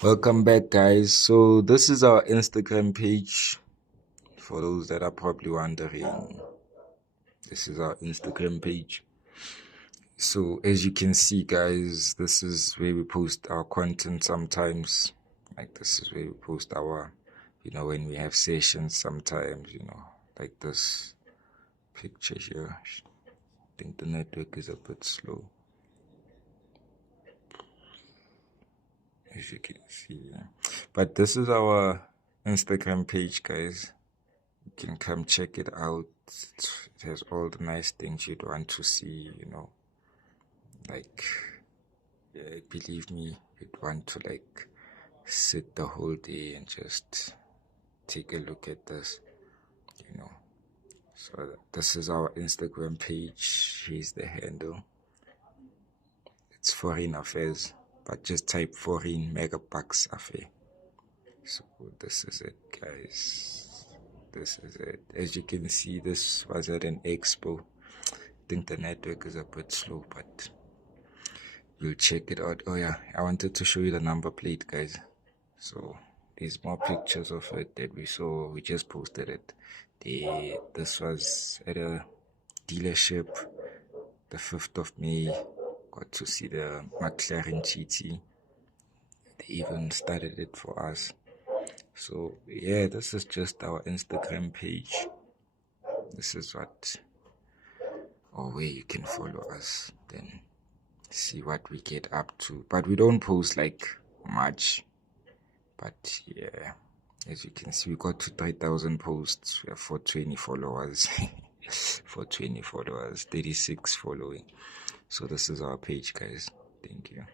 Welcome back, guys. So this is our Instagram page. For those that are probably wondering, this is our Instagram page. So as you can see, guys, this is where we post our content sometimes. Like this is where we post our, when we have sessions sometimes, like this picture here. I think the network is a bit slow. As you can see, but this is our Instagram page, guys. You can come check it out. It has all the nice things you'd want to see, like, believe me, you'd want to like sit the whole day and just take a look at this, So this is our Instagram page. Here's the handle. It's Foreign Affairs, but just type Foreign Megabucks Affair. So this is it, guys. This is it. As you can see, this was at an expo. I think the network is a bit slow, but you'll check it out. Oh yeah, I wanted to show you the number plate, guys. So there's more pictures of it that we saw. We just posted it. This was at a dealership the 5th of May. Got to see the McLaren GT. They even started it for us. So yeah, this is just our Instagram page. This is where you can follow us, then see what we get up to. But we don't post like much. But yeah, as you can see, we got to 3,000 posts. We have 420 followers. 420 followers, 36 following. So this is our page, guys. Thank you.